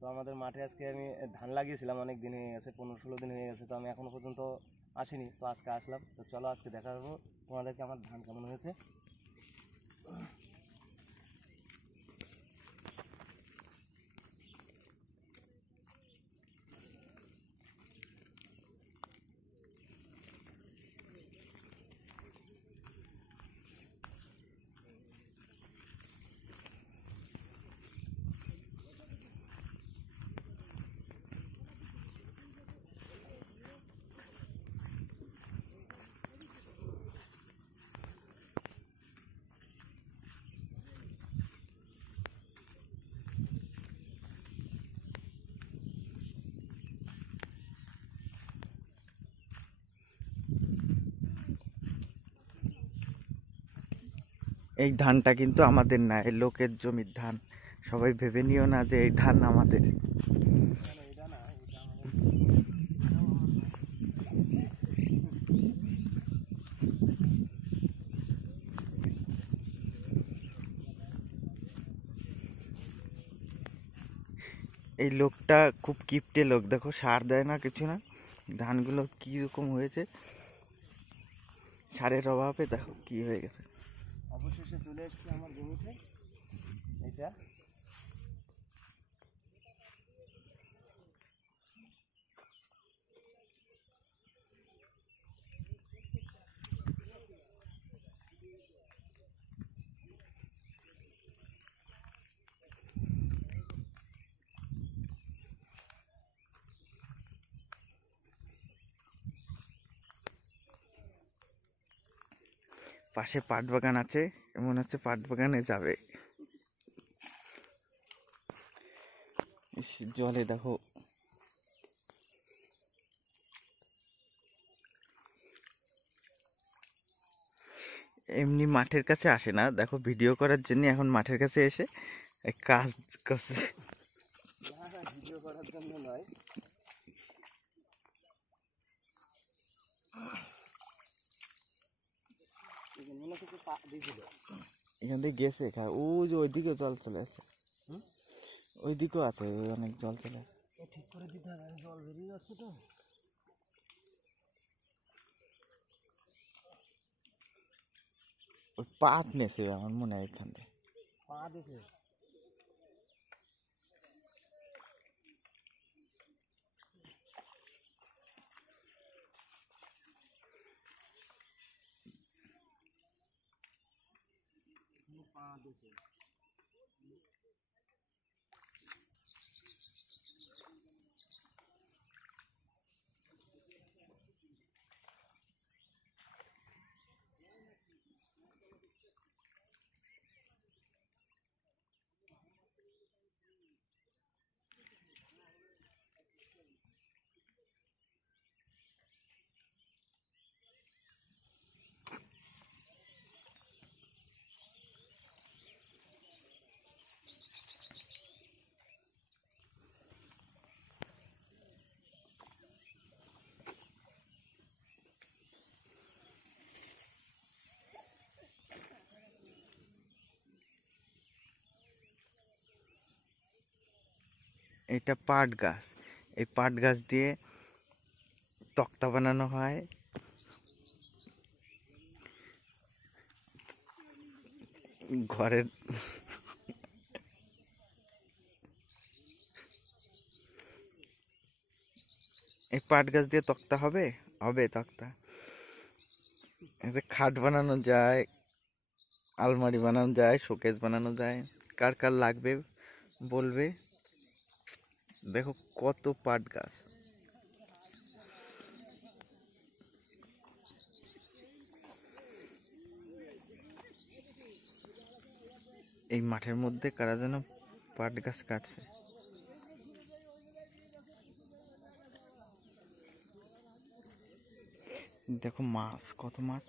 তো আমাদের মাঠে আজকে আমি ধান লাগিয়েছিলাম, অনেক দিন হয়ে গেছে, 15-16 দিন হয়ে গেছে। তো আমি এখনও পর্যন্ত আসিনি, তো আজকে আসলাম। তো চলো আজকে দেখাবো তোমাদেরকে আমার ধান কেমন হয়েছে। এই ধানটা কিন্তু আমাদের না, এই লোকের জমির ধান। সবাই ভেবে নিও না যে এই ধান আমাদের। এই লোকটা খুব কিপটে লোক, দেখো সার দেয় না, কিছু না। ধানগুলো কি রকম হয়েছে, সারের অভাবে দেখো কি হয়ে গেছে। অবশেষে চলে এসছে আমার জমিতে এটা। পাশে পাট বাগান আছে, মনে হচ্ছে পাট বাগানে যাবে। জলে দেখো এমনি মাঠের কাছে আসে না, দেখো ভিডিও করার জন্য এখন মাঠের কাছে এসে কাজ করছে। ভিডিও করার জন্য নয়, এখান থেকে গেছে ও যে ওইদিকে জল চলে আসছে, ওইদিকেও আছে অনেক জল চলে আসে। ঠিক করে দিতে হবে, জল বেরিয়ে যাচ্ছে তো। ওই পাট নেছে আমার মনে হয় এখান থেকে। পা দিছে পা দিছে। এটা পাট গাছ, এই পাট গাছ দিয়ে তক্তা বানানো হয়। ঘরের এই পাট গাছ দিয়ে তক্তা হবে, হবে তক্তা। এতে খাট বানানো যায়, আলমারি বানানো যায়, শোকেস বানানো যায়। কার কার লাগবে বলবে। দেখো কত পাট গাছ। এই মাঠের মধ্যে কারা যেন পাট গাছ কাটছে। দেখো মাছ, কত মাছ।